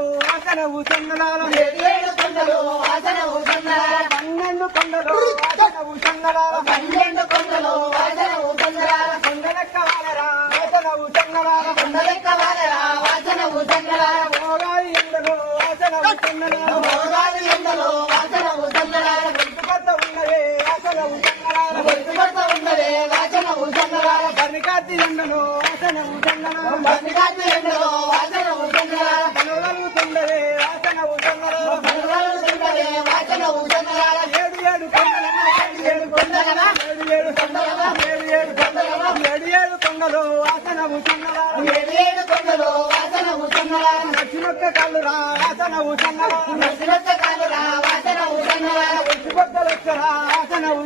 కొండలు ఆసనవు చందనాల 7 కొండలు వాసనవు చందనాల 12 కొండలు ఆసనవు చందనాల 12 కొండలు వాసనవు చందనాల కొండలెక్క వాలరా ఆసనవు చందనాల కొండలెక్క వాలరా వాసనవు చందనాల మోగాది ఎండలో ఆసనవు చందనాల మోగాది ఎండలో వాసనవు చందనాల గొంతుకొత్త ఉన్నదే ఆసనవు చందనాల గొంతుకొత్త ఉన్నదే వాసనవు చందనాల బర్నికాతి ఎండలో ఆసనవు చందనాల బర్నికాతి ఎండలో వాసనవు చందనాల కనుగలుగుతుండదే ఆసనవు చందనాల కనుగలుగుతుండదే వాసనవు చందనాల 7 కొండలన 7 కొండలన 7 కొండలన 7 కొండలన 7 కొండలు ఆసనవు చందనాల 7 కొండలు వాసనవు చందనాల నచ్చినొక్క కళ్ళురా ఆసనవు చందనాల నసినొక్క కాలురా వాసనవు చందనాల ఒచ్చిపొక్కలొచ్చరా ఆసనవు